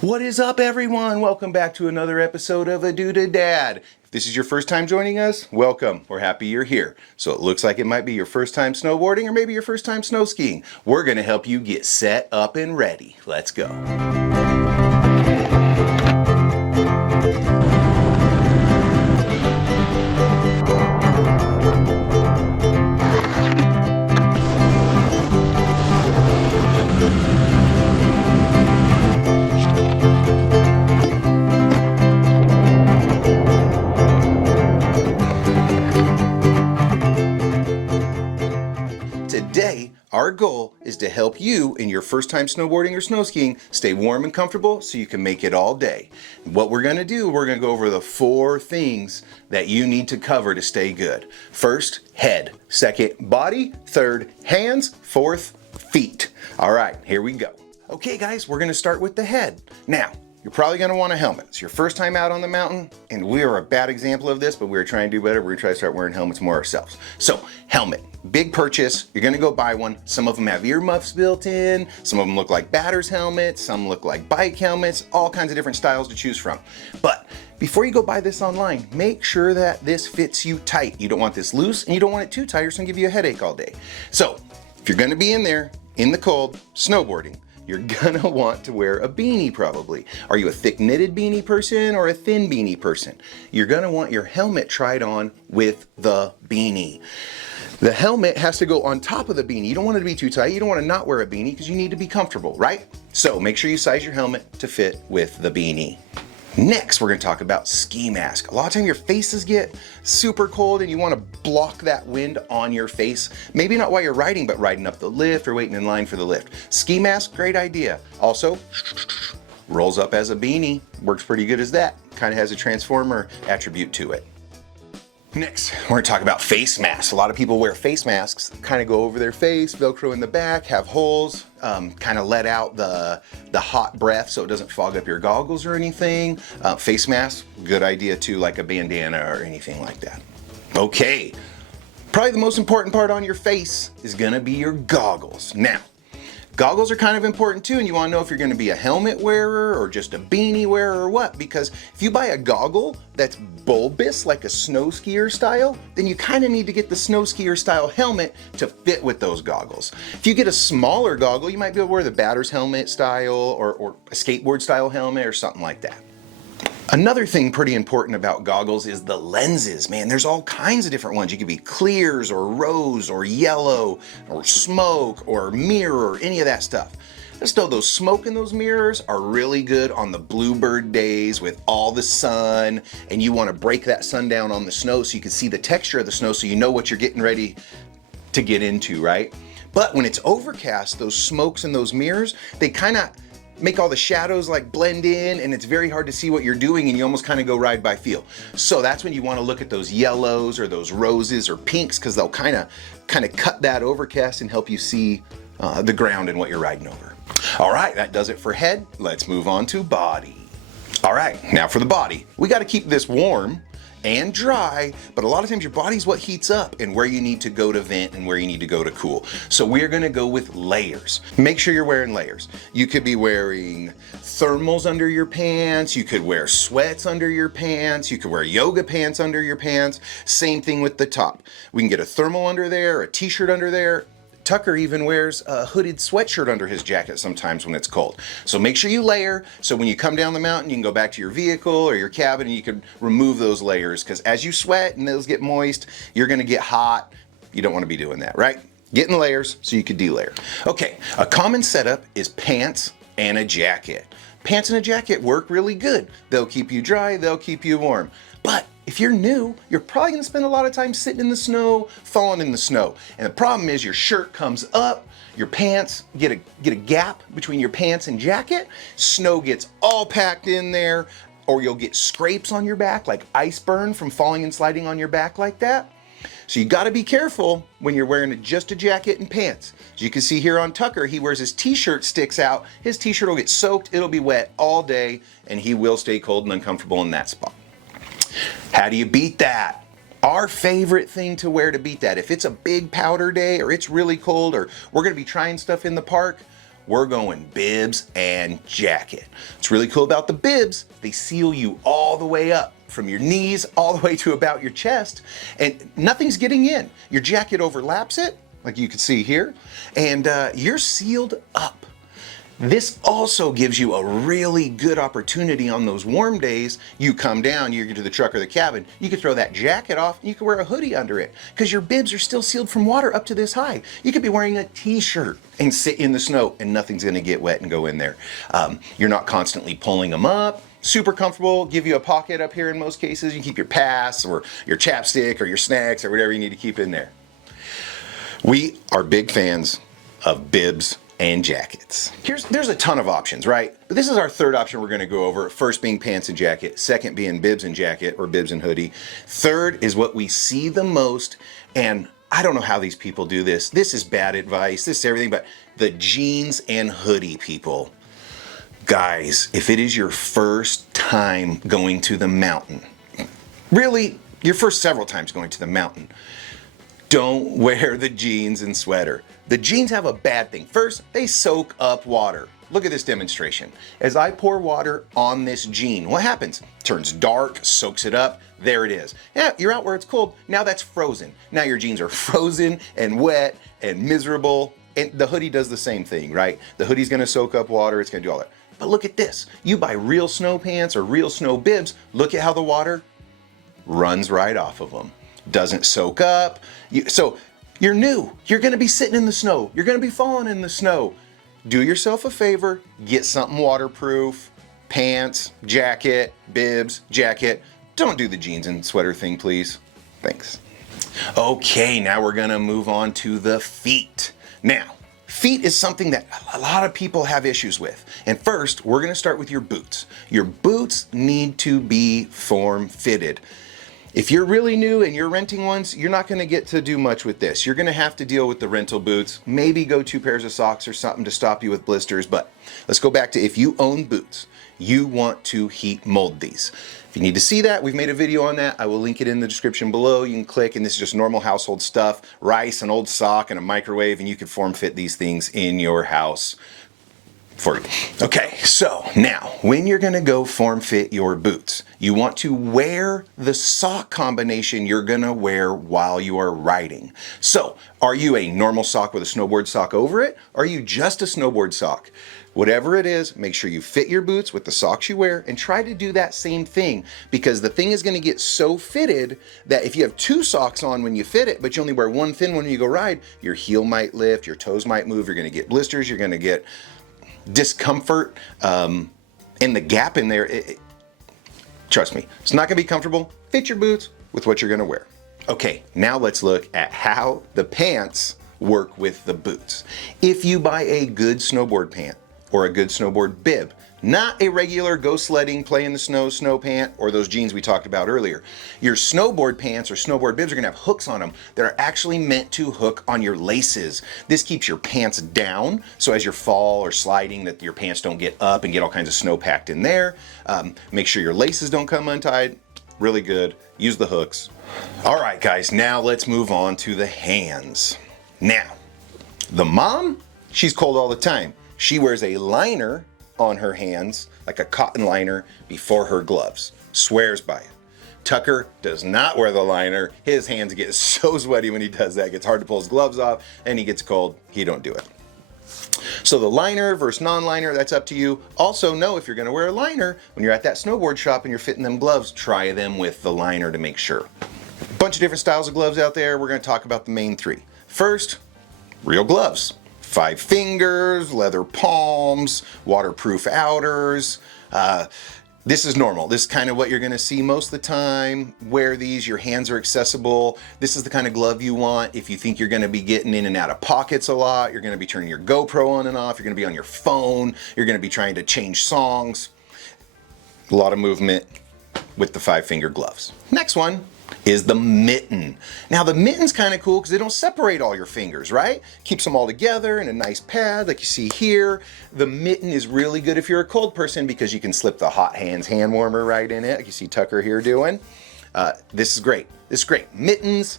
What is up, everyone? Welcome back to another episode of A Do to Dad. If this is your first time joining us, welcome. We're happy you're here. So it looks like it might be your first time snowboarding or maybe your first time snow skiing. We're going to help you get set up and ready. Let's go. Today, our goal is to help you in your first time snowboarding or snow skiing stay warm and comfortable so you can make it all day. What we're going to do, we're going to go over the 4 things that you need to cover to stay good. First, head. Second, body. Third, hands. Fourth, feet. All right, here we go. Okay, guys, we're going to start with the head. Now, you're probably going to want a helmet. It's your first time out on the mountain, and we are a bad example of this, but we're trying to do better. We're going to try to start wearing helmets more ourselves. So, helmet. Big purchase. You're going to go buy one. Some of them have earmuffs built in. Some of them look like batter's helmets. Some look like bike helmets. All kinds of different styles to choose from. But before you go buy this online, make sure that this fits you tight. You don't want this loose, and you don't want it too tight, or it's going to give you a headache all day. So, if you're going to be in there, in the cold, snowboarding, you're gonna want to wear a beanie probably. Are you a thick knitted beanie person or a thin beanie person? You're gonna want your helmet tried on with the beanie. The helmet has to go on top of the beanie. You don't want it to be too tight. You don't want to not wear a beanie because you need to be comfortable, right? So make sure you size your helmet to fit with the beanie. Next, we're going to talk about ski mask. A lot of times your faces get super cold and you want to block that wind on your face. Maybe not while you're riding, but riding up the lift or waiting in line for the lift. Ski mask, great idea. Also, rolls up as a beanie. Works pretty good as that. Kind of has a transformer attribute to it. Next, we're going to talk about face masks. A lot of people wear face masks, kind of go over their face, Velcro in the back, have holes, kind of let out the hot breath so it doesn't fog up your goggles or anything. Face mask, good idea too, like a bandana or anything like that. Okay, probably the most important part on your face is going to be your goggles. Now, goggles are kind of important too, and you want to know if you're going to be a helmet wearer or just a beanie wearer or what, because if you buy a goggle that's bulbous like a snow skier style, then you kind of need to get the snow skier style helmet to fit with those goggles. If you get a smaller goggle, you might be able to wear the batter's helmet style or a skateboard style helmet or something like that. Another thing pretty important about goggles is the lenses. Man, there's all kinds of different ones. You could be clears or rose or yellow or smoke or mirror or any of that stuff. Just know those smoke in those mirrors are really good on the bluebird days with all the sun, and you want to break that sun down on the snow so you can see the texture of the snow so you know what you're getting ready to get into, right? But when it's overcast, those smokes in those mirrors, they kind of make all the shadows like blend in, and it's very hard to see what you're doing, and you almost kind of go ride by feel. So that's when you want to look at those yellows or those roses or pinks, because they'll kind of cut that overcast and help you see the ground and what you're riding over. All right, that does it for head. Let's move on to body. All right, now for the body. We got to keep this warm and dry, but a lot of times your body's what heats up and where you need to go to vent and where you need to go to cool. So we're gonna go with layers. Make sure you're wearing layers. You could be wearing thermals under your pants, you could wear sweats under your pants, you could wear yoga pants under your pants. Same thing with the top. We can get a thermal under there, a t-shirt under there. Tucker even wears a hooded sweatshirt under his jacket sometimes when it's cold. So make sure you layer, so when you come down the mountain, you can go back to your vehicle or your cabin and you can remove those layers, because as you sweat and those get moist, you're gonna get hot. You don't wanna be doing that, right? Get in layers so you can delayer. Okay, a common setup is pants and a jacket. Pants and a jacket work really good. They'll keep you dry, they'll keep you warm. But if you're new, you're probably gonna spend a lot of time sitting in the snow, falling in the snow. And the problem is your shirt comes up, your pants get a gap between your pants and jacket, snow gets all packed in there, or you'll get scrapes on your back, like ice burn from falling and sliding on your back like that. So you gotta be careful when you're wearing just a jacket and pants. As you can see here on Tucker, he wears his t-shirt sticks out. His t-shirt will get soaked, it'll be wet all day, and he will stay cold and uncomfortable in that spot. How do you beat that? Our favorite thing to wear to beat that, if it's a big powder day or it's really cold or we're gonna be trying stuff in the park, we're going bibs and jacket. What's really cool about the bibs, they seal you all the way up from your knees all the way to about your chest, and nothing's getting in. Your jacket overlaps it, like you can see here, and you're sealed up. This also gives you a really good opportunity on those warm days. You come down, you get to the truck or the cabin, you can throw that jacket off and you can wear a hoodie under it because your bibs are still sealed from water up to this high. You could be wearing a t-shirt and sit in the snow and nothing's gonna get wet and go in there. You're not constantly pulling them up. Super comfortable, give you a pocket up here in most cases. You can keep your pass or your chapstick or your snacks or whatever you need to keep in there. We are big fans of bibs and jackets. There's a ton of options, right? But this is our third option we're gonna go over. First being pants and jacket, second being bibs and jacket or bibs and hoodie. Third is what we see the most, and I don't know how these people do this. This is bad advice, this is everything, but the jeans and hoodie people. Guys, if it is your first time going to the mountain, really, your first several times going to the mountain, don't wear the jeans and sweater. The jeans have a bad thing. First, they soak up water. Look at this demonstration. As I pour water on this jean, what happens? Turns dark, soaks it up, there it is. Yeah, you're out where it's cold, now that's frozen. Now your jeans are frozen and wet and miserable, and the hoodie does the same thing, right? The hoodie's gonna soak up water, it's gonna do all that. But look at this. You buy real snow pants or real snow bibs, look at how the water runs right off of them. Doesn't soak up. So you're new. You're gonna be sitting in the snow. You're gonna be falling in the snow. Do yourself a favor, get something waterproof, pants, jacket, bibs, jacket. Don't do the jeans and sweater thing, please. Thanks. Okay, now we're gonna move on to the feet. Now, feet is something that a lot of people have issues with. And first, we're gonna start with your boots. Your boots need to be form-fitted. If you're really new and you're renting ones, you're not gonna get to do much with this. You're gonna have to deal with the rental boots, maybe go 2 pairs of socks or something to stop you with blisters, but let's go back to if you own boots, you want to heat mold these. If you need to see that, we've made a video on that. I will link it in the description below. You can click, and this is just normal household stuff, rice, an old sock, and a microwave, and you can form fit these things in your house for you. Okay, so now when you're gonna go form fit your boots, you want to wear the sock combination you're gonna wear while you are riding. So are you a normal sock with a snowboard sock over it? Or are you just a snowboard sock? Whatever it is, make sure you fit your boots with the socks you wear and try to do that same thing, because the thing is gonna get so fitted that if you have 2 socks on when you fit it, but you only wear one thin one when you go ride, your heel might lift, your toes might move, you're gonna get blisters, you're gonna get discomfort, and the gap in there, trust me, it's not gonna be comfortable. Fit your boots with what you're gonna wear. Okay, now let's look at how the pants work with the boots. If you buy a good snowboard pant or a good snowboard bib, not a regular go sledding, play in the snow pant, or those jeans we talked about earlier. Your snowboard pants or snowboard bibs are gonna have hooks on them that are actually meant to hook on your laces. This keeps your pants down, so as you fall or sliding, that your pants don't get up and get all kinds of snow packed in there. Make sure your laces don't come untied. Really good, use the hooks. All right, guys, now let's move on to the hands. Now, the mom, she's cold all the time. She wears a liner on her hands, like a cotton liner, before her gloves. Swears by it. Tucker does not wear the liner. His hands get so sweaty when he does that. It gets hard to pull his gloves off, and he gets cold. He don't do it. So the liner versus non-liner, that's up to you. Also know if you're gonna wear a liner, when you're at that snowboard shop and you're fitting them gloves, try them with the liner to make sure. Bunch of different styles of gloves out there. We're gonna talk about the main 3. First, real gloves. 5 fingers, leather palms, waterproof outers. This is normal. This is kind of what you're gonna see most of the time. Wear these, your hands are accessible. This is the kind of glove you want if you think you're gonna be getting in and out of pockets a lot, you're gonna be turning your GoPro on and off, you're gonna be on your phone, you're gonna be trying to change songs. A lot of movement with the 5-finger gloves. Next one is the mitten. Now the mitten's kind of cool because they don't separate all your fingers, right? Keeps them all together in a nice pad like you see here. The mitten is really good if you're a cold person because you can slip the hot hands hand warmer right in it, like you see Tucker here doing. This is great. This is great. Mittens,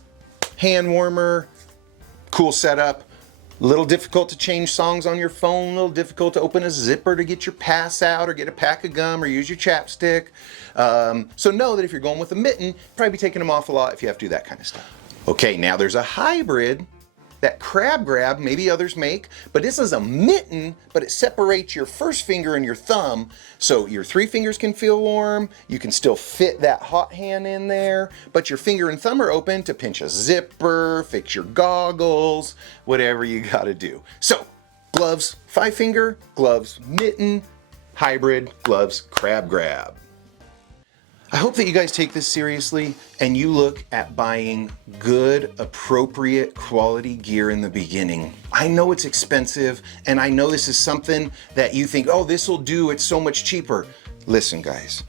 hand warmer, cool setup. A little difficult to change songs on your phone, a little difficult to open a zipper to get your pass out or get a pack of gum or use your chapstick. So know that if you're going with a mitten, you'll probably be taking them off a lot if you have to do that kind of stuff. Okay, now there's a hybrid that Crab Grab, maybe others make, but this is a mitten, but it separates your first finger and your thumb, so your 3 fingers can feel warm, you can still fit that hot hand in there, but your finger and thumb are open to pinch a zipper, fix your goggles, whatever you gotta do. So, gloves, 5-finger, gloves, mitten, hybrid, gloves, Crab Grab. I hope that you guys take this seriously and you look at buying good, appropriate quality gear in the beginning. I know it's expensive and I know this is something that you think, oh, this will do, it's so much cheaper. Listen guys,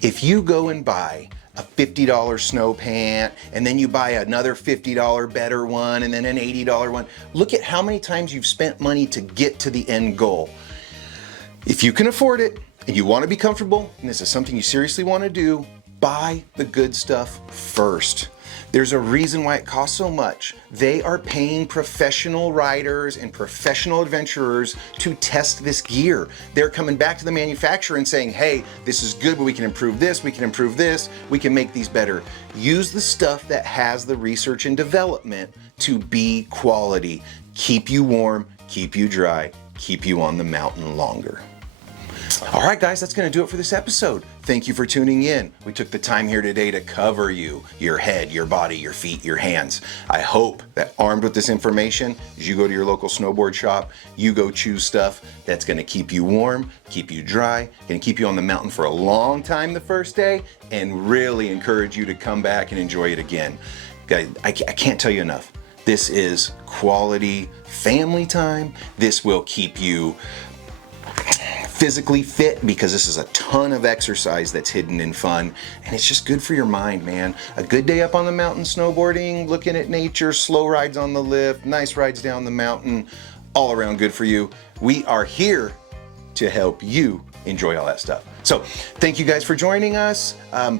if you go and buy a $50 snow pant and then you buy another $50 better one and then an $80 one, look at how many times you've spent money to get to the end goal. If you can afford it, and you want to be comfortable, and this is something you seriously want to do, buy the good stuff first. There's a reason why it costs so much. They are paying professional riders and professional adventurers to test this gear. They're coming back to the manufacturer and saying, hey, this is good, but we can improve this, we can improve this, we can make these better. Use the stuff that has the research and development to be quality. Keep you warm, keep you dry, keep you on the mountain longer. All right, guys, that's going to do it for this episode. Thank you for tuning in. We took the time here today to cover you, your head, your body, your feet, your hands. I hope that armed with this information, as you go to your local snowboard shop, you go choose stuff that's going to keep you warm, keep you dry, going to keep you on the mountain for a long time the first day, and really encourage you to come back and enjoy it again. Guys, I can't tell you enough. This is quality family time. This will keep you physically fit because this is a ton of exercise that's hidden in fun, and it's just good for your mind, man. A good day up on the mountain snowboarding, looking at nature, slow rides on the lift, nice rides down the mountain, all around good for you. We are here to help you enjoy all that stuff. So thank you guys for joining us.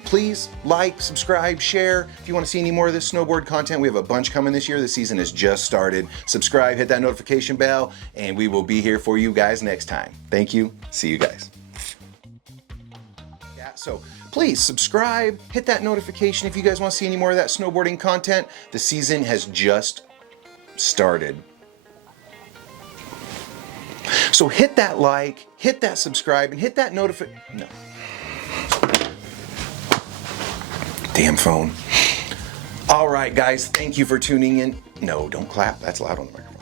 Please like, subscribe, share. If you want to see any more of this snowboard content, we have a bunch coming this year. The season has just started. Subscribe, hit that notification bell, and we will be here for you guys next time. Thank you. See you guys. Yeah, so please subscribe, hit that notification if you guys want to see any more of that snowboarding content. The season has just started. So hit that like, hit that subscribe, and hit that notification. No. Damn phone. All right, guys, thank you for tuning in. No, don't clap. That's loud on the microphone.